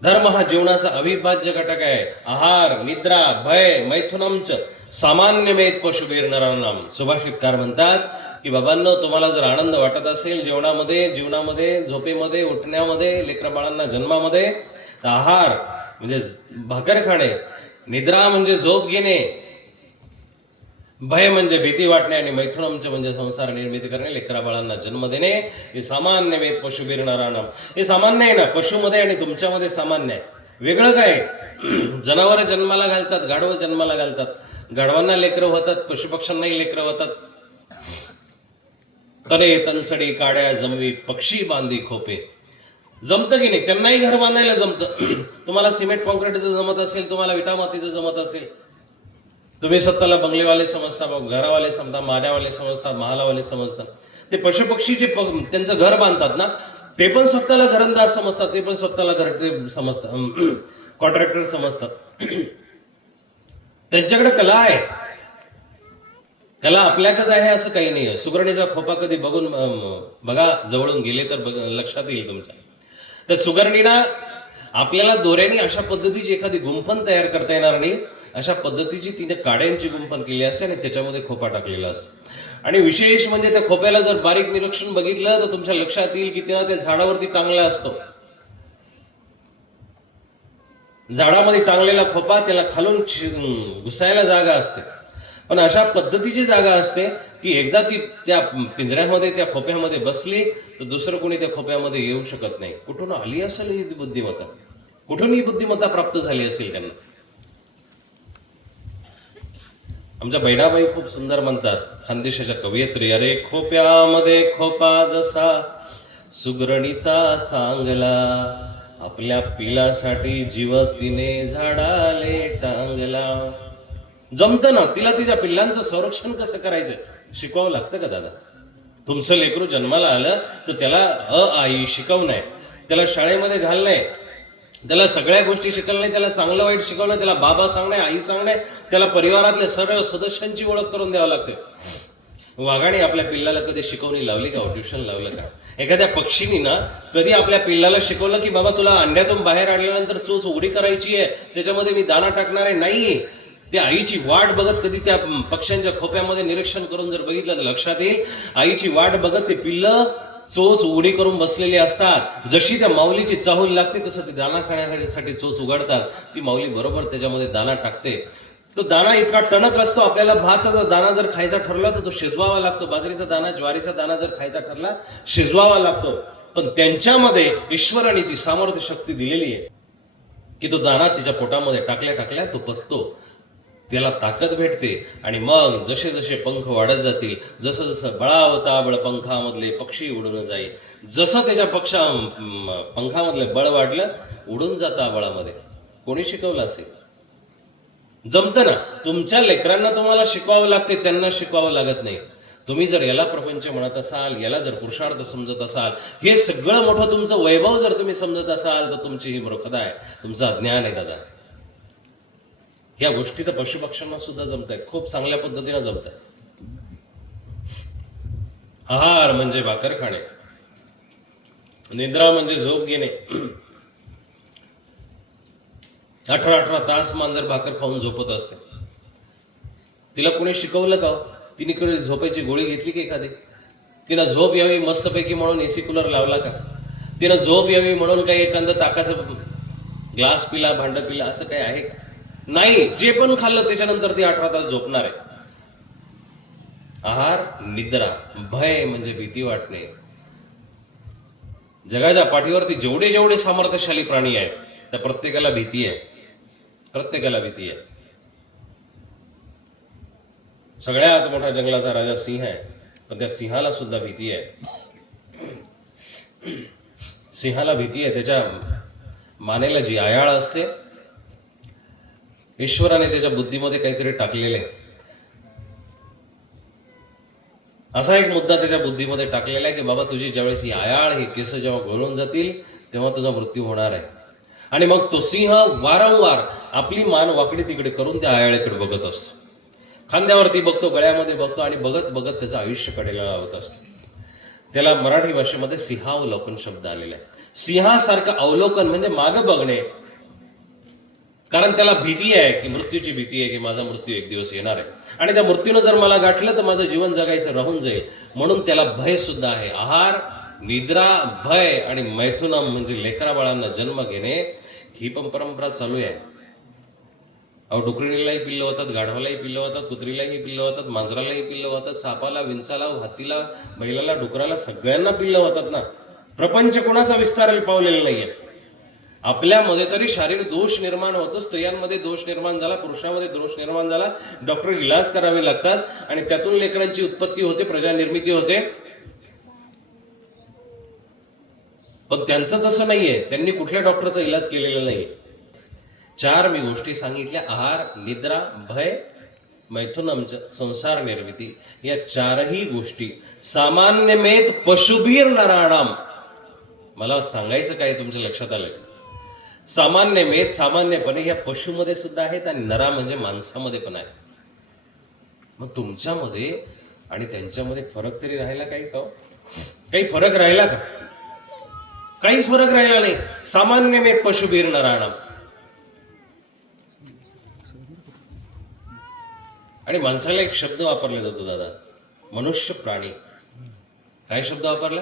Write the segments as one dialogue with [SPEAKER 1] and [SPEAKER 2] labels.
[SPEAKER 1] धर्म हा जीवनाचा अविभाज्य घटक आहे. आहार निद्रा भय मैथुनमच सामान्य मेत पशुबीर नरांनाम सुभाषितकार म्हणतात की बाबांनो तुम्हाला जर आनंद वाटत असेल जेवणामध्ये जीवनामध्ये झोपेमध्ये उठण्यामध्ये लेकरबाळांना जन्मामध्ये तर आहार म्हणजे भाकर खाणे निद्रा म्हणजे झोप घेणे भय म्हणजे भीती वाटणे आणि मैथुनमचे म्हणजे संसार निर्मिती करणे लेकरा बाळांना जन्म देणे हे सामान्य वेद पशु बिरणाराणाम हे सामान्य आहे ना पशुमध्ये आणि तुमच्यामध्ये सामान्य आहे. वेगळं काय जनावर जन्माला घालतात गाढवं जन्माला घालतात. गाढवांना लेकरं होतात पशुपक्ष्यांनाही लेकरं होतात. तरे तनसडी काड्या जमवी पक्षी बांधी खोपे. जमतं की नाही? त्यांनाही घर बांधायला जमतं. तुम्हाला सिमेंट कॉन्क्रीटचं जमत असेल तुम्हाला विटा मातीचं जमत असेल. तुम्ही स्वतःला बंगलेवाले समजता मग घरावाले समजता माऱ्यावाले समजता महालावाले समजता. ते पशुपक्षी जे त्यांचं घर बांधतात ना ते पण स्वतःला घरंदाज समजतात ते पण स्वतःला घर समजतात कॉन्ट्रॅक्टर समजतात. त्यांच्याकडे कला आहे. कला आपल्याकच आहे असं काही नाही आहे सुगरणीचा खोपा कधी बघून बघा जवळून गेले तर बघ- लक्षात येईल तुमच्या. तर सुगरणीला आपल्याला दोऱ्याने अशा पद्धतीची एखादी गुंफण तयार करता येणार नाही. अशा पद्धतीची तिने काड्यांची गुंपण केली असते आणि त्याच्यामध्ये खोपा टाकलेला असतो. आणि विशेष म्हणजे त्या खोप्याला जर बारीक निरीक्षण बघितलं तर तुमच्या लक्षात येईल की तेव्हा त्या झाडावरती टांगला असतो. झाडामध्ये टांगलेला खोपा त्याला खालून घुसायला जागा असते. पण अशा पद्धतीची जागा असते की एकदा ती त्या पिंजऱ्यामध्ये त्या खोप्यामध्ये बसली तर दुसरं कोणी त्या खोप्यामध्ये येऊ शकत नाही. कुठून आली असेल ही बुद्धिमत्ता? कुठून ही बुद्धिमत्ता प्राप्त झाली असेल त्यांना? आमच्या बहिणाबाई खूप सुंदर म्हणतात खानदेशाच्या कवयित्री अरे खोप्यामध्ये खोपा जसा सुगरणीचा चांगला आपल्या पिलासाठी जीव तिने झाडाले टांगला. जमतं ना तिला तिच्या पिल्लांचं संरक्षण कसं करायचं? शिकवावं लागतं का दादा? तुमचं लेकरू जन्माला आलं तर त्याला अ आई शिकवणं त्याला शाळेमध्ये घालणं त्याला सगळ्या गोष्टी शिकवणे त्याला चांगलं वाईट शिकवणं त्याला बाबा सांगणे आई सांगणे त्याला परिवारातल्या सर्व सदस्यांची ओळख करून द्यावं लागते. वाघाने आपल्या पिल्लाला कधी शिकवणी लावली का हो? ट्युशन लावलं का? एखाद्या पक्षीनी ना कधी आपल्या पिल्लाला शिकवलं की बाबा तुला अंड्यातून बाहेर आणल्यानंतर चोच उघडी करायची आहे त्याच्यामध्ये मी दाना टाकणार आहे नाही त्या आईची वाट बघत कधी त्या पक्ष्यांच्या खोप्यामध्ये निरीक्षण करून जर बघितलं तर लक्षात येईल आईची वाट बघत ते पिल्लं चोच उघडी करून बसलेली असतात. जशी त्या माऊलीची चाहूल लागते तसं ती दाना खाण्यासाठी चोच उघडतात. ती माऊली बरोबर त्याच्यामध्ये दाना टाकते. तो दाना इतका टणक असतो आपल्याला भाताचा दाना जर खायचा ठरला तर तो शिजवावा लागतो. बाजरीचा दाना ज्वारीचा दाना जर खायचा ठरला शिजवावा लागतो. पण त्यांच्यामध्ये ईश्वराने ती सामर्थ्य शक्ती दिलेली आहे. की तो दाना तिच्या पोटामध्ये टाकल्या टाकल्या तो पसतो त्याला ताकद भेटते आणि मग जसे जसे पंख वाढत जातील जसं जसं बळावताबळ पंखामधले पक्षी उडून जाईल जसं त्याच्या पक्षा पंखामधलं बळ वाढलं उडून जातं बळामध्ये कोणी शिकवलं असेल? जमतं ना. तुमच्या लेकरांना तुम्हाला शिकवावं लागते त्यांना शिकवावं लागत नाही. तुम्ही जर याला प्रपंच म्हणत असाल याला जर पुरुषार्थ समजत असाल हे सगळं मोठं तुमचं वैभव जर तुम्ही समजत असाल तर तुमची ही मूर्खता आहे. तुमचं अज्ञान आहे दादा. या गोष्टी तर पशुपक्ष्यांना सुद्धा जमत आहेत खूप चांगल्या पद्धतीने जमत आहेत आहार म्हणजे भाकर खाणे. निद्रा म्हणजे झोप घेणे. अठरा अठरा तास मांजर भाकर खाऊन झोपत असते. तिला कोणी शिकवलं का हो? तिने कडे झोपायची गोळी घेतली की एखादी? तिनं झोप यावी मस्तपैकी म्हणून एसी कूलर लावला का? तिनं झोप यावी म्हणून काही एखादं ताकाचं ग्लास पिला भांड पिला असं काही आहे का? नाही जे पण खाल्लं त्याच्यानंतर ती अठरा तास झोपणार आहे. आहार निद्रा भय म्हणजे भीती वाटणे. जगाच्या पाठीवरती जेवढे जेवढे सामर्थ्यशाली प्राणी आहेत त्या प्रत्येकाला भीती आहे. प्रत्येकाला भीती आहे. सगळ्यात मोठा जंगलाचा राजा सिंह आहे पण त्या सिंहाला सुद्धा भीती आहे. सिंहाला भीती आहे त्याच्या मानेला जी आयाळ असते ईश्वराने त्याच्या बुद्धीमध्ये काहीतरी टाकलेले. आहे. असा एक मुद्दा त्याच्या बुद्धीमध्ये टाकलेला आहे की बाबा तुझी ज्यावेळेस ही आयाळ ही केस जेव्हा गळून जातील तेव्हा तुझा मृत्यू होणार आहे. आणि मग तो सिंह वारंवार आपली मान वाकडी तिकडे करून त्या आयाळेकडे बघत असतो. खांद्यावरती बघतो गळ्यामध्ये बघतो आणि बघत बघत त्याचं आयुष्य कडेला लावत असतो. त्याला मराठी भाषेमध्ये सिंहावलोकन शब्द आलेला आहे. सिंहासारखं अवलोकन म्हणजे मागं बघणे. कारण त्याला भीती आहे की मृत्यूची भीती आहे की माझा मृत्यू एक दिवस येणार आहे. आणि त्या मृत्यूनं जर मला गाठलं तर माझं जीवन जगायचं राहून जाईल. म्हणून त्याला भय सुद्धा आहे. आहार निद्रा भय आणि मैथुनम म्हणजे लेकरा बाळांना जन्म घेणे ही पण परंपरा चालू आहे. अहो डुकरीलाही पिल्लं होतात गाढवालाही पिल्लं होतात कुत्रीलाही पिल्लं होतात मांजरालाही पिल्लं होतात सापाला विंचाला हातीला बैलाला डुकराला सगळ्यांना पिल्लं होतात ना. प्रपंच कोणाचा विस्तार पावलेला नाहीये. आपल्यामध्ये तरी शारीरिक दोष निर्माण होतो स्त्रियांमध्ये दोष निर्माण झाला पुरुषामध्ये दोष निर्माण झाला डॉक्टर इलाज करावे लागतात आणि त्यातून लेकरांची उत्पत्ती होते प्रजानिर्मिती होते. पण त्यांचं तसं नाहीये. त्यांनी कुठल्या डॉक्टरचा इलाज केलेला नाही चार मी गोष्टी सांगितल्या. आहार निद्रा भय मैथुनमच संसार निर्मिती या चारही गोष्टी. सामान्यमेत पशुभीर नराणाम मला सांगायचं काय तुमच्या लक्षात आलं सामान्य मेध सामान्यपणे या पशुमध्ये सुद्धा आहेत आणि नरा म्हणजे माणसामध्ये पण आहेत. मग तुमच्यामध्ये आणि त्यांच्यामध्ये फरक तरी राहिला काही का हो? काही फरक राहिला का? काहीच फरक राहिला नाही. सामान्य मेध पशुबीर नराणा आणि माणसाला एक शब्द वापरला जातो दादा. मनुष्य प्राणी. काय शब्द वापरला?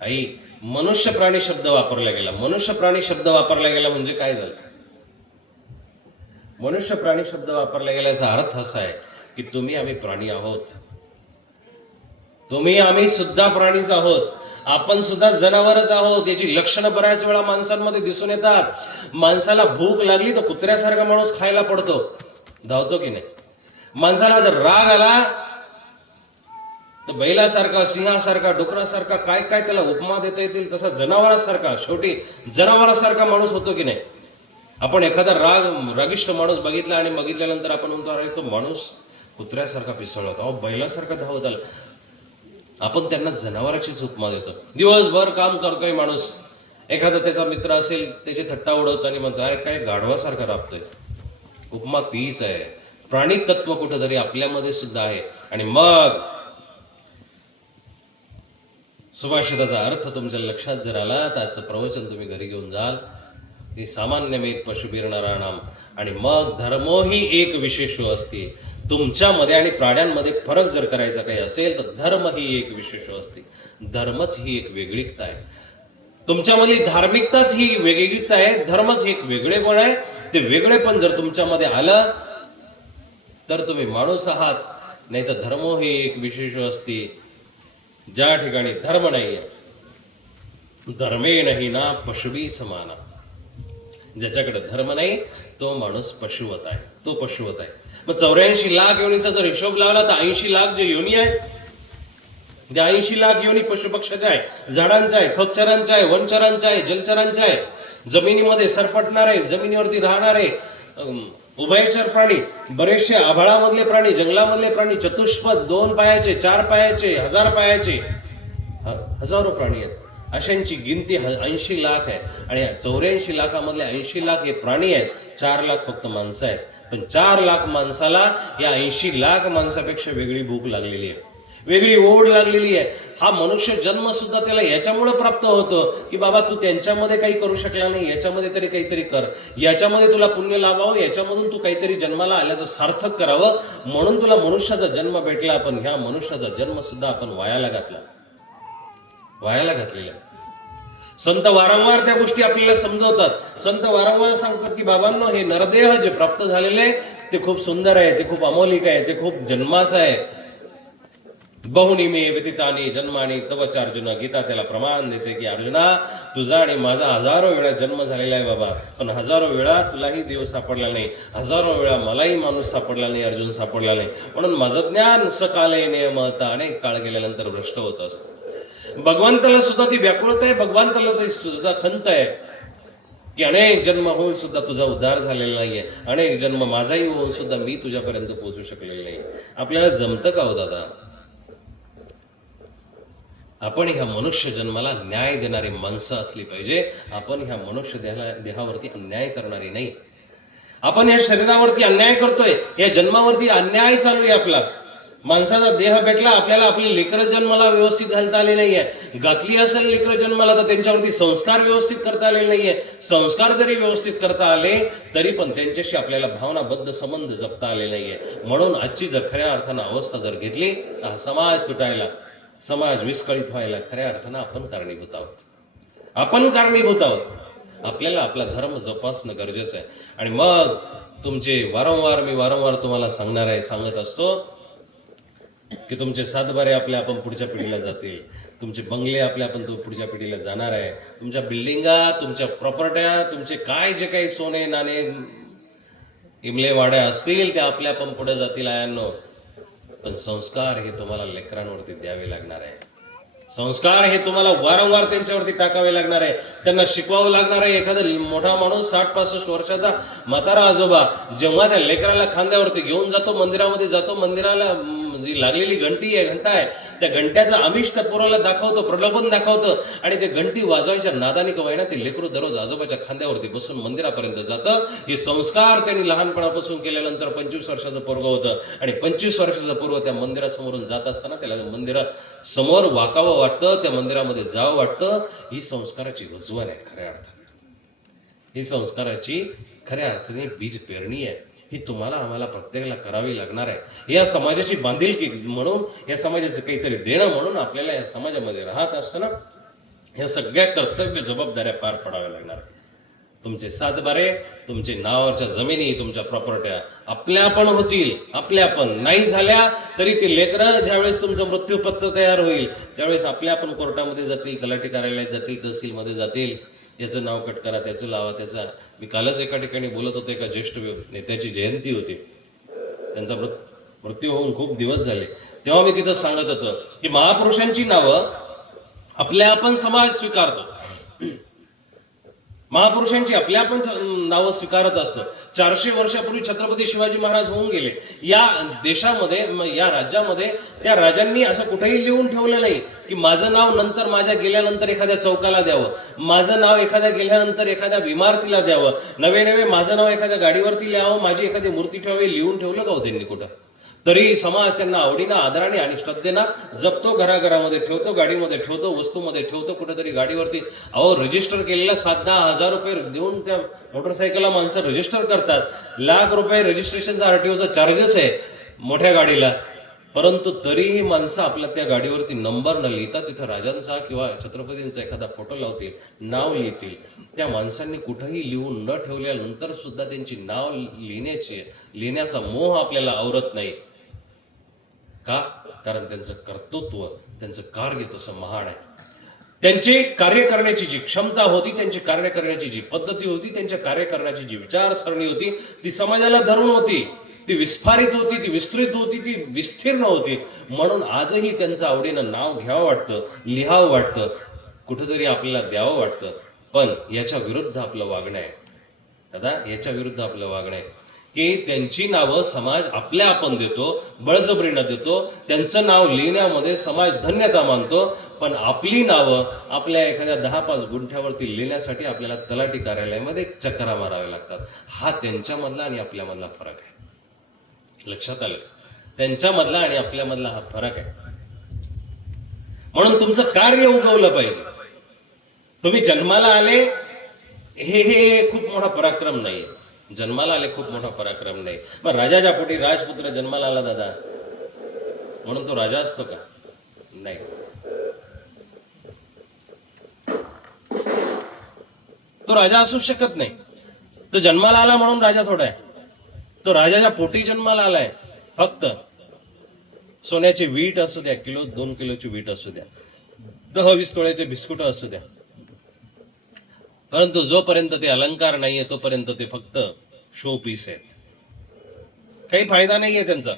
[SPEAKER 1] आई. मनुष्य प्राणी शब्द वापरला गेला. मनुष्य प्राणी शब्द वापरला गेला म्हणजे काय झालं? मनुष्य प्राणी शब्द वापरला गेल्याचा अर्थ असा आहे की तुम्ही आम्ही प्राणी आहोत. तुम्ही आम्ही सुद्धा प्राणीच आहोत. आपण सुद्धा जनावरच आहोत. याची लक्षणं बऱ्याच वेळा माणसांमध्ये दिसून येतात. माणसाला भूक लागली तर कुत्र्यासारखा माणूस खायला पडतो. धावतो की नाही? माणसाला जर राग आला तर बैलासारखा सिंहासारखा डुकरासारखा काय काय त्याला उपमा देता येतील तसा जनावरासारखा शेवटी जनावरासारखा माणूस होतो की नाही? आपण एखादा राग रागिष्ट माणूस बघितला आणि बघितल्यानंतर आपण म्हणतो अरे तो माणूस कुत्र्यासारखा पिसळला होता. अहो बैलासारखा धावत आला. आपण त्यांना जनावराचीच उपमा देतो. दिवसभर काम करतोय माणूस. एखादा त्याचा मित्र असेल त्याची थट्टा उडवतो आणि म्हणतो अरे काय गाढवासारखा राबतोय उपमा तीच आहे. प्राणी तत्व कुठंतरी आपल्यामध्ये सुद्धा आहे. आणि मग सुभाषिताचा अर्थ तुमच्या लक्षात जर आला त्याचं प्रवचन तुम्ही घरी घेऊन जाल. ती सामान्य मेत पशुबीरणाराणाम आणि मग धर्मो ही एक विशेष हो असते. तुमच्यामध्ये आणि प्राण्यांमध्ये फरक जर करायचा काही असेल तर धर्म ही एक विशेष हो असते. धर्मच ही एक वेगळीकता आहे. तुमच्यामधली धार्मिकताच ही वेगळीकता आहे धर्मच एक वेगळेपण आहे. ते वेगळेपण जर तुमच्यामध्ये आलं तर तुम्ही माणूस आहात. नाही तर धर्म ही एक विशेष हो असते. ज्या ठिकाणी धर्म नाहीये धर्मे नाही ना पशुबी समाना. ज्याच्याकडे धर्म नाही तो माणूस पशुवत आहे तो पशुवत आहे. मग चौऱ्याऐंशी लाख योनीचा जर हिशोब लावला तर ऐंशी लाख जे योनी आहे त्या ऐंशी लाख योनी पशुपक्षाच्या आहे झाडांचा आहे खच्चरांचा आहे वनचरांचा आहे जलचरांचा आहे जमिनीमध्ये सरपटणार आहे जमिनीवरती राहणारे आहे उभयचर प्राणी बरेचसे आभाळामधले प्राणी जंगलामधले प्राणी चतुष्पद दोन पायाचे चार पायाचे हजार पायाचे हजारो प्राणी आहेत. अशांची गिनती ऐंशी लाख आहे. आणि चौऱ्याऐंशी लाखामधले ऐंशी लाख हे प्राणी आहेत. चार लाख फक्त माणसं आहेत. पण चार लाख माणसाला या ऐंशी लाख माणसापेक्षा वेगळी भूक लागलेली आहे. वेगळी ओढ लागलेली आहे. हा मनुष्य जन्म सुद्धा त्याला याच्यामुळे प्राप्त होतो की बाबा तू त्यांच्यामध्ये काही करू शकला नाही याच्यामध्ये तरी काहीतरी कर. याच्यामध्ये तुला पुण्य लाभावं याच्यामधून तू काहीतरी जन्माला आल्याचं सार्थक करावं. म्हणून तुला मनुष्याचा जन्म भेटला पण ह्या मनुष्याचा जन्म सुद्धा आपण वायाला घातला. वायाला घातलेला. संत वारंवार त्या गोष्टी आपल्याला समजवतात. संत वारंवार सांगतात की बाबांनो हे नरदेह जे प्राप्त झालेले ते खूप सुंदर आहे ते खूप अमोलिक आहे ते खूप जन्माचं आहे. बहुनी मे व्यतीतानी जन्माने तवच अर्जुन गीता त्याला प्रमाण देते की अर्जुना तुझा आणि माझा हजारो वेळा जन्म झालेला आहे बाबा. पण हजारो वेळा तुलाही देव सापडला नाही. हजारो वेळा मलाही माणूस सापडला नाही अर्जुन सापडला नाही. म्हणून माझं ज्ञान सकाले नियमता अनेक काळ गेल्यानंतर भ्रष्ट होत असतो. भगवंताला सुद्धा ती व्याकुळता आहे भगवंताला ती सुद्धा खंत आहे. की अनेक जन्म होऊन सुद्धा तुझा उद्धार झालेला नाहीये. अनेक जन्म माझाही होऊन सुद्धा मी तुझ्यापर्यंत पोहोचू शकलेलो नाही. आपल्याला जमतं का हो दादा? आपण ह्या मनुष्य जन्माला न्याय देणारी माणसं असली पाहिजे. आपण ह्या मनुष्य देहा देहावरती अन्याय करणारी नाही. आपण या शरीरावरती अन्याय करतोय. या जन्मावरती अन्याय चालू आहे आपला. माणसाचा देह भेटला आपल्याला आपली लेकर जन्माला व्यवस्थित घालता आले नाहीये. घातली असेल लेकर जन्माला तर त्यांच्यावरती संस्कार व्यवस्थित करता आले नाहीये. संस्कार जरी व्यवस्थित करता आले तरी पण त्यांच्याशी आपल्याला भावनाबद्ध संबंध जपता आले नाहीये. म्हणून आजची जर खऱ्या अर्थानं अवस्था जर घेतली तर हा समाज तुटायला समाज विस्कळीत व्हायला खऱ्या अर्थानं आपण कारणीभूत आहोत. आपण कारणीभूत आहोत. आपल्याला आपला धर्म जोपासणं गरजेचं आहे. आणि मग तुमचे वारंवार मी वारंवार तुम्हाला सांगणार आहे सांगत असतो की तुमचे सातबारे आपल्या आपण पुढच्या पिढीला जातील. तुमचे बंगले आपल्या आपण तो पुढच्या पिढीला जाणार आहे. तुमच्या बिल्डिंगा तुमच्या प्रॉपर्ट्या तुमचे काय जे काही सोने नाणे इमले वाड्या असतील त्या आपल्या पण पुढे जातील आयांनो. पण संस्कार हे तुम्हाला लेकरांवरती द्यावे लागणार आहे. संस्कार हे तुम्हाला वारंवार त्यांच्यावरती टाकावे लागणार आहे. त्यांना शिकवावं लागणार आहे. एखादा मोठा माणूस साठ पासष्ट वर्षाचा म्हातारा आजोबा जेव्हा त्या लेकराला खांद्यावरती घेऊन जातो मंदिरामध्ये जातो मंदिराला जी लागलेली घंटी आहे घंटा आहे त्या घंट्याचं आमिष त्या पोराला दाखवतो प्रलोभन दाखवतं आणि ते घंटी वाजवायच्या नादाने कवायना ते लेकरू दररोज आजोबाच्या खांद्यावरती बसून मंदिरापर्यंत जातं. हे संस्कार त्यांनी लहानपणापासून केल्यानंतर पंचवीस वर्षाचं पोरग होतं आणि पंचवीस वर्षाचं पूर्व त्या मंदिरासमोरून जात असताना त्याला मंदिरासमोर वाकावं वाटतं त्या मंदिरामध्ये जावं वाटतं. ही संस्काराची रुजवण आहे खऱ्या अर्थाने. ही संस्काराची खऱ्या अर्थाने बीज पेरणी आहे. ही तुम्हाला आम्हाला प्रत्येकाला करावी लागणार आहे. या समाजाची बांधिलकी म्हणून या समाजाचं काहीतरी देणं म्हणून आपल्याला या समाजामध्ये राहत असताना ह्या सगळ्या कर्तव्य जबाबदाऱ्या पार पडाव्या लागणार तुमचे सातबारे तुमचे नावाच्या जमिनी तुमच्या प्रॉपर्ट्या आपल्या पण होतील आपल्या पण. नाही झाल्या तरी ते लेकरं ज्यावेळेस तुमचं मृत्यूपत्र तयार होईल त्यावेळेस आपल्या पण कोर्टामध्ये जातील तलाठी कार्यालयात जातील तहसीलमध्ये जातील. याचं नाव कट करा त्याचं लावा त्याचा मी कालच एका ठिकाणी बोलत होतो एका ज्येष्ठ नेत्याची जयंती होती. त्यांचा मृत- मृत्यू होऊन खूप दिवस झाले. तेव्हा मी तिथं सांगत होतो की महापुरुषांची नावं आपल्या आपण समाज स्वीकारतो. महापुरुषांची आपल्या आपण नावं स्वीकारत असतो. चारशे वर्षापूर्वी छत्रपती शिवाजी महाराज होऊन गेले. या देशामध्ये या राज्यामध्ये त्या राजांनी असं कुठेही लिहून ठेवलं नाही की माझं नाव नंतर माझ्या गेल्यानंतर एखाद्या चौकाला द्यावं. माझं नाव एखाद्या गेल्यानंतर एखाद्या इमारतीला द्यावं. नवे नवे माझं नाव एखाद्या गाडीवरती लिहावं माझी एखादी मूर्ती ठेवावी लिहून ठेवलं का हो त्यांनी कुठं? तरी समाज त्यांना आवडीनं आदराने आणि श्रद्धेनं जपतो घराघरामध्ये ठेवतो गाडीमध्ये ठेवतो वस्तूमध्ये ठेवतो कुठेतरी गाडीवरती. अहो रजिस्टर केलेल्या सात दहा हजार रुपये देऊन त्या मोटरसायकलला माणसं रजिस्टर करतात. लाख रुपये रजिस्ट्रेशनचा आरटीओचा चार्जेस आहे मोठ्या गाडीला. परंतु तरीही माणसं आपल्या त्या गाडीवरती नंबर न लिहिता तिथं राजांचा किंवा छत्रपतींचा एखादा फोटो लावतील नाव लिहितील. त्या माणसांनी कुठंही लिहून न ठेवल्यानंतर सुद्धा त्यांची नाव लिहिण्याची लिहिण्याचा मोह आपल्याला आवरत नाही. का? कारण त्यांचं कर्तृत्व त्यांचं कार्य तसं महान आहे. त्यांची कार्य करण्याची जी क्षमता होती त्यांची कार्य करण्याची जी पद्धती होती त्यांच्या कार्य करण्याची जी विचारसरणी होती ती समाजाला धरून होती. ती विस्फारित होती ती विस्तृत होती ती विस्तीर्ण होती. म्हणून आजही त्यांचं आवडीनं नाव घ्यावं वाटतं लिहावं वाटतं कुठंतरी आपल्याला द्यावं वाटतं. पण याच्या विरुद्ध आपलं वागणं आहे. दादा याच्या विरुद्ध आपलं वागणं आहे. की त्यांची नावं समाज आपल्या आपण देतो बळजबरीनं देतो. त्यांचं नाव लिहिण्यामध्ये समाज धन्यता मानतो. पण आपली नावं आपल्या एखाद्या दहा पाच गुंठ्यावरती लिहिण्यासाठी आपल्याला तलाठी कार्यालयामध्ये चक्रा माराव्या लागतात. हा त्यांच्यामधला आणि आपल्यामधला फरक आहे. लक्षात आलं? त्यांच्यामधला आणि आपल्यामधला हा फरक आहे. म्हणून तुमचं कार्य उगवलं पाहिजे. तुम्ही जन्माला आले हे हे खूप मोठा पराक्रम नाहीये. जन्माला आले खूप मोठा पराक्रम नाही. मग राजाच्या पोटी राजपुत्र जन्माला आला दादा? म्हणून तो राजा असतो का? नाही. तो राजा असू शकत नाही. तो जन्माला आला म्हणून राजा थोडा आहे. तो राजाच्या पोटी जन्माला आलाय फक्त सोन्याची वीट असू द्या किलो दोन किलोची वीट असू द्या. दहा वीस तोळ्याचे बिस्कुट असू द्या. परंतु जोपर्यंत ते अलंकार नाहीये तोपर्यंत ते फक्त शो पीस आहेत. काही फायदा नाहीये त्यांचा.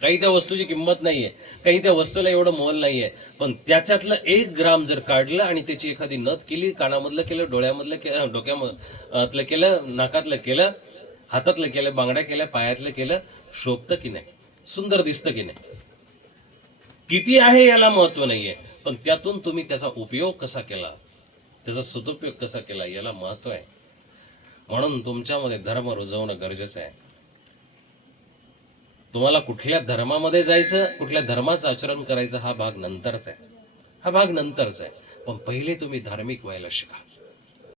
[SPEAKER 1] काही त्या वस्तूची किंमत नाहीये. काही त्या वस्तूला एवढं मोल नाहीये. पण त्याच्यातलं एक ग्राम जर काढलं आणि त्याची एखादी नथ केली कानामधलं केलं डोळ्यामधलं केलं डोक्यामधलं केलं नाकातलं केलं हातातलं केलं बांगड्या केल्या पायातलं केलं शोभतं की नाही? सुंदर दिसतं की नाही? किती आहे याला महत्त्व नाहीये. पण त्यातून तुम्ही त्याचा उपयोग कसा केला? त्याचा सदुपयोग कसा केला याला महत्त्व आहे. म्हणून तुमच्यामध्ये धर्म रुजवणं गरजेचं आहे. तुम्हाला कुठल्या धर्मामध्ये जायचं कुठल्या धर्माचं आचरण करायचं हा भाग नंतरचा आहे. हा भाग नंतरचा आहे. पण पहिले तुम्ही धार्मिक व्हायला शिका.